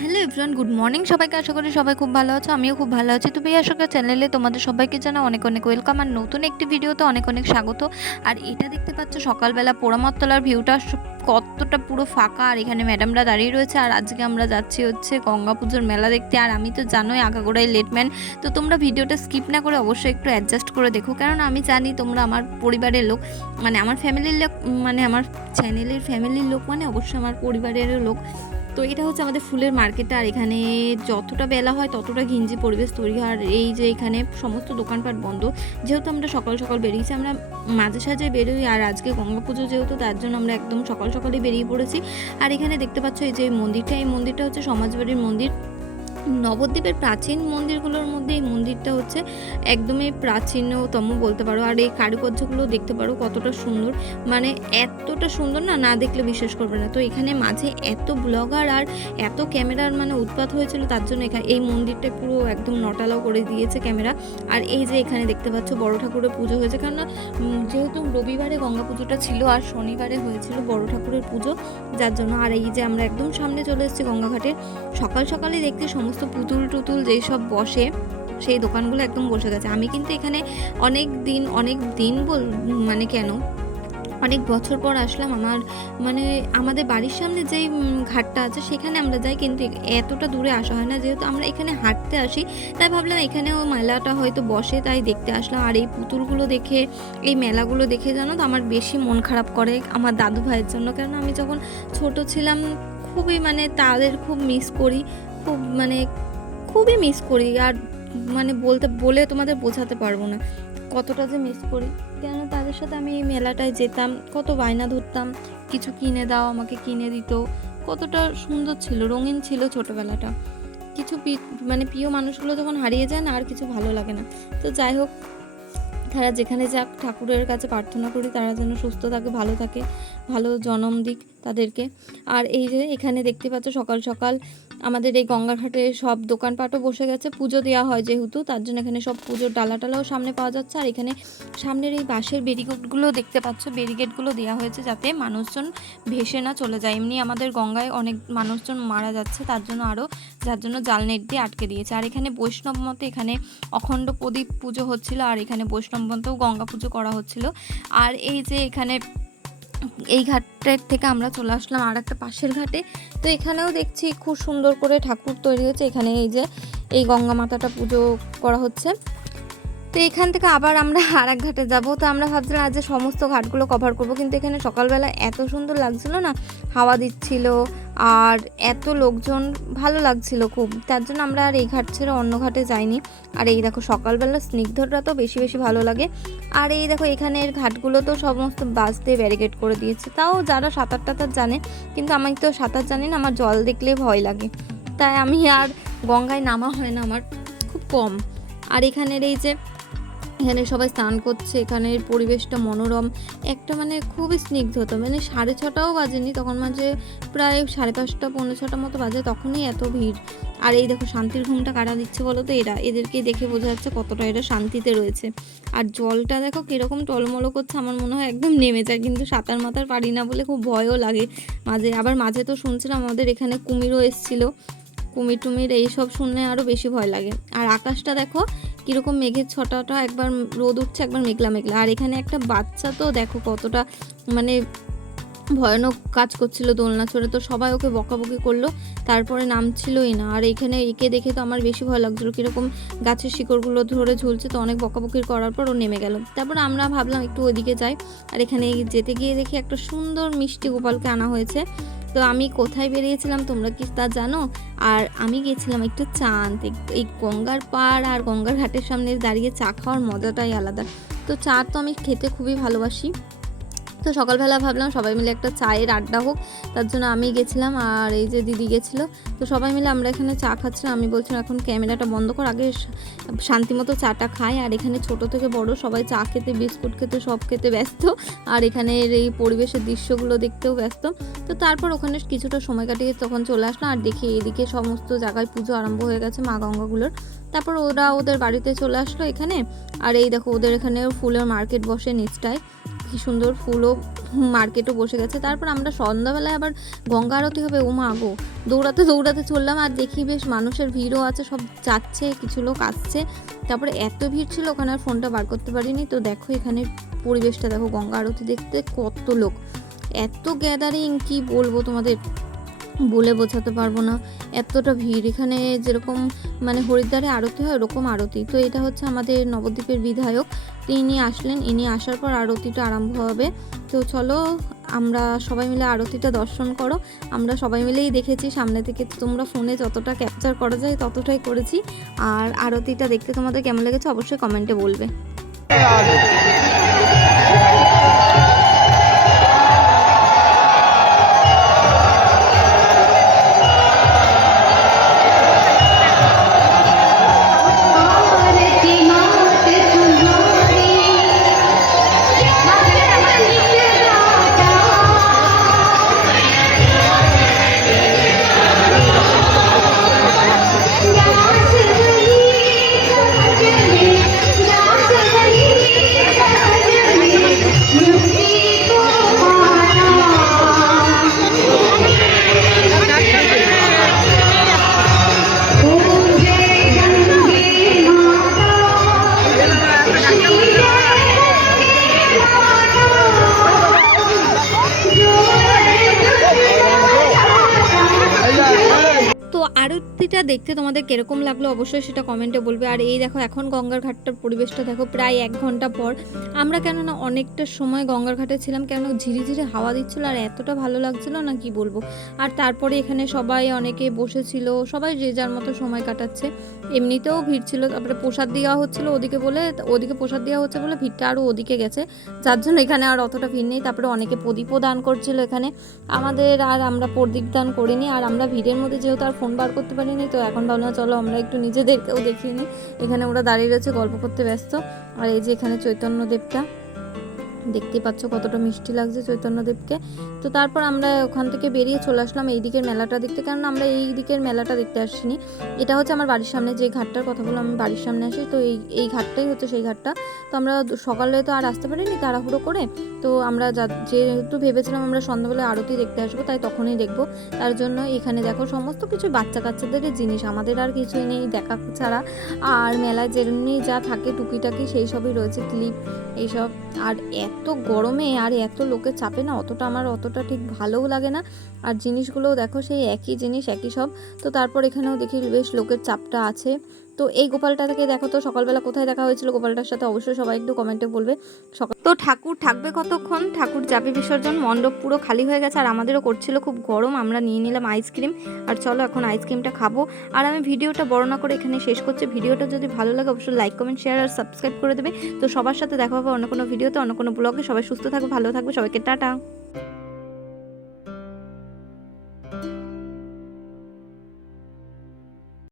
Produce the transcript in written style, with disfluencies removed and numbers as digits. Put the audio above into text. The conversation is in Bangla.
হ্যালো এভরিওয়ান, গুড মর্নিং সবাইকে। আশা করি সবাই খুব ভালো আছো, আমিও খুব ভালো আছি। তো ভাইয়াশোকের চ্যানেলে তোমাদের সবাইকে জানাই অনেক অনেক ওয়েলকাম আর নতুন একটি ভিডিওতে অনেক অনেক স্বাগত। আর এটা দেখতে পাচ্ছ সকালবেলা পোড়ামাতলার ভিউটা কতটা পুরো ফাঁকা, আর এখানে ম্যাডামরা দাঁড়িয়ে রয়েছে। আর আজকে আমরা যাচ্ছি হচ্ছে গঙ্গা পুজোর মেলা দেখতে। আর আমি তো জানোই আগাগোড়াই লেটম্যান, তো তোমরা ভিডিওটা স্কিপ না করে অবশ্যই একটু অ্যাডজাস্ট করে দেখো, কারণ আমি জানি তোমরা আমার পরিবারের লোক, মানে আমার ফ্যামিলির লোক, মানে আমার চ্যানেলের ফ্যামিলির লোক, মানে অবশ্যই আমার পরিবারেরও লোক। তো এটা হচ্ছে আমাদের ফুলের মার্কেটটা, আর এখানে যতটা বেলা হয় ততটা ঘিঞ্জি পরিবেশ তৈরি হয়। আর এই যে এখানে সমস্ত দোকানপাট বন্ধ, যেহেতু আমরা সকাল সকাল বেরিয়েছি, আমরা মাঝে সাঝে বেরোই। আর আজকে গঙ্গা পুজো যেহেতু, তার জন্য আমরা একদম সকাল সকালে বেরিয়ে পড়েছি। আর এখানে দেখতে পাচ্ছ এই যে এই মন্দিরটা হচ্ছে সমাজবাড়ির মন্দির। নবদ্বীপের প্রাচীন মন্দিরগুলোর মধ্যে এই মন্দিরটা হচ্ছে একদমই প্রাচীনতম বলতে পারো। আর এই কারুকার্যগুলো দেখতে পারো কতটা সুন্দর, মানে এতটা সুন্দর না, না দেখলে বিশ্বাস করবে না। তো এখানে মাঝে এত ব্লগার আর এত ক্যামেরার মানে উৎপাত হয়েছিল, তার জন্য এখানে এই মন্দিরটা পুরো একদম নটালাও করে দিয়েছে ক্যামেরা। আর এই যে এখানে দেখতে পাচ্ছ বড় ঠাকুরের পুজো হয়েছে, কারণ যেহেতু রবিবারে গঙ্গা পুজোটা ছিল আর শনিবারে হয়েছিল বড় ঠাকুরের পুজো, যার জন্য। আর এই যে আমরা একদম সামনে চলে এসেছি গঙ্গাঘাটে। সকাল সকালে দেখতে সমস্ত পুতুল টুতুল যেই সব বসে সেই দোকানগুলো একদম বসে গেছে। আমি কিন্তু এখানে অনেক দিন মানে কেন অনেক বছর পর আসলাম। মানে আমাদের বাড়ির সামনে যেই ঘাটটা আছে সেখানে আমরা যাই, কিন্তু এতটা দূরে আসা হয় না, যেহেতু আমরা এখানে হাঁটতে আসি। তাই ভাবলাম এখানেও মেলাটা হয়তো বসে, তাই দেখতে আসলাম। আর এই পুতুলগুলো দেখে, এই মেলাগুলো দেখে জানো তো আমার বেশি মন খারাপ করে আমার দাদু ভাইয়ের জন্য, কারণ আমি যখন ছোট ছিলাম খুবই মানে তাদের খুব মিস করি, খুবই মিস করি। আর মানে বলে তোমাদের বোঝাতে পারবো না কতটা যে মিস করি। কেন তাদের সাথে আমি এই মেলাটায় যেতাম, কত বায়না ধরতাম, কিছু কিনে দাও, আমাকে কিনে দিত। কতটা সুন্দর ছিল, রঙিন ছিল ছোটবেলাটা। কিছু মানে প্রিয় মানুষগুলো যখন হারিয়ে যায় না, আর কিছু ভালো লাগে না। তো যাই হোক, তারা যেখানে যাক, ঠাকুরের কাছে প্রার্থনা করি তারা যেন সুস্থ থাকে, ভালো থাকে, ভালো জন্ম দিক তাদেরকে। আর এই যে এখানে দেখতে পাচ্ছ সকাল সকাল আমাদের এই গঙ্গাঘাটে সব দোকানপাটও বসে গেছে, পুজো দেওয়া হয় যেহেতু, তার জন্য এখানে সব পুজোর ডালাটালাও সামনে পাওয়া যাচ্ছে। আর এখানে সামনের এই বাঁশের ব্যারিকেডগুলো দেখতে পাচ্ছ, ব্যারিকেডগুলো দেওয়া হয়েছে যাতে মানুষজন ভেসে না চলে যায়। এমনি আমাদের গঙ্গায় অনেক মানুষজন মারা যাচ্ছে, তার জন্য যার জন্য জাল নেট দিয়ে আটকে দিয়েছে। আর এখানে বৈষ্ণব মতে এখানে অখণ্ড প্রদীপ পুজো হচ্ছিল, আর এখানে বৈষ্ণব মতেও গঙ্গা পুজো করা হচ্ছিল। আর এই যে এখানে এই ঘাটের থেকে আমরা চলে আসলাম আর একটা পাশের ঘাটে। তো এখানেও দেখছি খুব সুন্দর করে ঠাকুর তৈরি হচ্ছে। এখানে এই যে এই গঙ্গা মাতাটা পুজো করা হচ্ছে। তো এখান থেকে আবার আমরা আর এক ঘাটে যাবো। তো আমরা ভাবছিলাম আজ সমস্ত ঘাটগুলো কভার করবো, কিন্তু এখানে সকালবেলা এত সুন্দর লাগছিল না, হাওয়া দিচ্ছিল আর এত লোকজন, ভালো লাগছিল খুব, তার জন্য আমরা আর এই ঘাট ছেড়ে অন্য ঘাটে যাইনি। আর এই দেখো সকালবেলা স্নিগ্ধটা তো বেশি বেশি ভালো লাগে। আর এই দেখো এখানের ঘাটগুলো তো সমস্ত বাস দিয়ে ব্যারিকেড করে দিয়েছে, তাও যারা সাঁতার টাতার জানে, কিন্তু আমি তো সাঁতার জানি না, আমার জল দেখলে ভয় লাগে, তাই আমি আর গঙ্গায় নামা হয় না আমার, খুব কম। আর এখানের এই যে এখানে সবাই স্নান করছে, এখানের পরিবেশটা মনোরম, একটা মানে খুবই স্নিগ্ধতা, মানে 6:30টাও বাজেনি তখন, মাঝে প্রায় 5:30 পৌনে 6টা মতো বাজে, তখনই এত ভিড়। আর এই দেখো শান্তির ঘুমটা কারা দিচ্ছে বলো তো, এদেরকে দেখে বোঝা যাচ্ছে কতটা এরা শান্তিতে রয়েছে। আর জলটা দেখো কীরকম টলমলো করছে, আমার মনে হয় একদম নেমে যায়, কিন্তু সাঁতার মাতার পারি না বলে খুব ভয়ও লাগে মাঝে তো শুনছিলাম আমাদের এখানে কুমিরও এসেছিলো, কুমির টুমির এইসব শুনলে আরও বেশি ভয় লাগে। আর আকাশটা দেখো কীরকম মেঘের ছটাটা, একবার রোদ উঠছে একবার মেঘলা মেঘলা। আর এখানে একটা বাচ্চা তো দেখো কতটা মানে ভয়ানক কাজ করছিল দোলনা চড়ে, তো সবাই ওকে বকাবকি করলো, তারপরে নামছিলই না। আর এখানে একে দেখে তো আমার বেশি ভয় লাগছিলো, কীরকম গাছের শিকড়গুলো ধরে ঝুলছে, তো অনেক বকাবকি করার পর ও নেমে গেল। তারপর আমরা ভাবলাম একটু ওইদিকে যাই। আর এখানে যেতে গিয়ে দেখি একটা সুন্দর মিষ্টি গোপালকে আনা হয়েছে। তো আমি কোথায় বেরিয়েছিলাম তোমরা কি তা জানো? আর আমি গেছিলাম একটু চা আনতে। এই গঙ্গার পাড় আর গঙ্গার ঘাটের সামনে দাঁড়িয়ে চা খাওয়ার মজাটাই আলাদা। তো চা তো আমি খেতে খুবই ভালোবাসি। তো সকালবেলা ভাবলাম সবাই মিলে একটা চায়ের আড্ডা হোক, তার জন্য আমি গেছিলাম আর এই যে দিদি গেছিলো। তো সবাই মিলে আমরা এখানে চা খাচ্ছিলাম। আমি বলছিলাম এখন ক্যামেরাটা বন্ধ কর, আগে শান্তিমতো চাটা খাই। আর এখানে ছোট থেকে বড় সবাই চা খেতে, বিস্কুট খেতে, সব খেতে ব্যস্ত। আর এখানের এই পরিবেশের দৃশ্যগুলো দেখতেও ব্যস্ত। তো তারপর ওখানে কিছুটা সময় কাটিয়ে তখন চলে আসলাম, আর দেখি এদিকে সমস্ত জায়গায় পুজো আরম্ভ হয়ে গেছে মা গঙ্গাগুলোর। তারপর ওরা ওদের বাড়িতে চলে আসলো এখানে। আর এই দেখো ওদের এখানে ফুলের মার্কেট বসে নিচটায়, কি সুন্দর ফুলও মার্কেটও বসে গেছে। তারপর আমরা সন্ধ্যাবেলায় আবার গঙ্গা আরতি হবে, ও মা গো, দৌড়াতে দৌড়াতে চললাম। আর দেখি বেশ মানুষের ভিড়ও আছে, সব যাচ্ছে, কিছু লোক আসছে। তারপরে এত ভিড় ছিল ওখানে আর ফোনটা বার করতে পারিনি। তো দেখো এখানে পরিবেশটা দেখো, গঙ্গা আরতি দেখতে কত লোক, এত গ্যাদারিং কি বলবো তোমাদের, বলে বোঝাতে পারবো না, এতটা ভিড়। এখানে যেরকম মানে হরিদ্বারে আরতি হয় ওরকম আরতি। তো এটা হচ্ছে আমাদের নবদ্বীপের বিধায়ক, তো ইনি আসলেন, ইনি আসার পর আরতিটা আরম্ভ হবে। তো চলো আমরা সবাই মিলে আরতিটা দর্শন করো। আমরা সবাই মিলেই দেখেছি সামনে থেকে, তোমরা ফোনে যতটা ক্যাপচার করা যায় ততটাই করেছি। আর আরতিটা দেখতে তোমাদের কেমন লেগেছে অবশ্যই কমেন্টে বলবে। আরতিটা দেখতে তোমাদের কিরকম লাগলো অবশ্যই সেটা কমেন্টে বলবে। আর এই দেখো এখন গঙ্গার ঘাটটার পরিবেশটা দেখো, প্রায় 1 ঘন্টা পর আমরা কেননা অনেকটা সময় গঙ্গার ঘাটে ছিলাম, কেন ঝিরিঝিরি হাওয়া দিচ্ছিলো আর এতটা ভালো লাগছিল না কি বলবো। আর তারপরে এখানে সবাই অনেকে বসেছিল, সবাই যে যার মতো সময় কাটাচ্ছে, এমনিতেও ভিড় ছিল। তারপরে প্রসাদ দেওয়া হচ্ছিলো ওদিকে প্রসাদ দেওয়া হচ্ছে বলে ভিড়টা আরও ওদিকে গেছে, যার জন্য এখানে আর অতটা ভিড় নেই। তারপরে অনেকে প্রদীপও দান করছিল এখানে, আমাদের আর আমরা প্রদীপ দান করিনি। আর আমরা ভিড়ের মধ্যে যেহেতু আর ফোন বার করতে পারিনি, তো এখন ভাবনা চলো আমরা একটু নিজেদেরকেও দেখিয়ে নিই। এখানে ওরা দাঁড়িয়ে রয়েছে, গল্প করতে ব্যস্ত। আর এই যে এখানে চৈতন্যদেবটা দেখতে পাচ্ছ কতটা মিষ্টি লাগছে চৈতন্যদেবকে। তো তারপর আমরা ওখান থেকে বেরিয়ে চলে আসলাম এই দিকের মেলাটা দেখতে, কারণ আমরা এই দিকের মেলাটা দেখতে আসিনি। এটা হচ্ছে আমার বাড়ির সামনে যে ঘাটটার কথা বললাম, আমি বাড়ির সামনে আসি, তো এই ঘাটটাই হচ্ছে সেই ঘাটটা। তো আমরা সকালে তো আর আসতে পারিনি তাড়াহুড়ো করে, তো আমরা যেহেতু ভেবেছিলাম আমরা সন্ধ্যাবেলায় আরতি দেখতে আসবো, তাই তখনই দেখবো। তার জন্য এখানে দেখো সমস্ত কিছু বাচ্চা কাচ্চাদের জিনিস, আমাদের আর কিছুই নেই দেখা ছাড়া। আর মেলায় যেমনি যা থাকে টুকিটাকি সেই সবই রয়েছে, ক্লিপ এইসব। আর এত গরমে আর এত লোকের চাপে না অতটা ঠিক ভালোও লাগে না। আর জিনিসগুলোও দেখো সেই একই জিনিস একই সব। তো তারপর এখানেও দেখি বেশ লোকের চাপটা আছে। তো এই গোপালটাকে দেখো তো সকালবেলা কোথায় দেখা হয়েছিল গোপালটার সাথে অবশ্যই সবাই একটু কমেন্টে বলবে। তো ঠাকুর থাকবে কতক্ষণ, ঠাকুর যাবে বিসর্জন, মণ্ডপ পুরো খালি হয়ে গেছে। আর আমাদেরও করছিল খুব গরম, আমরা নিয়ে নিলাম আইসক্রিম। আর চলো এখন আইসক্রিমটা খাবো। আর আমি ভিডিওটা বড় না করে এখানে শেষ করছি। ভিডিওটা যদি ভালো লাগে অবশ্যই লাইক কমেন্ট শেয়ার আর সাবস্ক্রাইব করে দেবে। তো সবার সাথে দেখা হবে অন্য কোনো ভিডিওতে, অন্য কোনো ব্লগে। সবাই সুস্থ থাকবে, ভালো থাকবে, সবাইকে টাটা।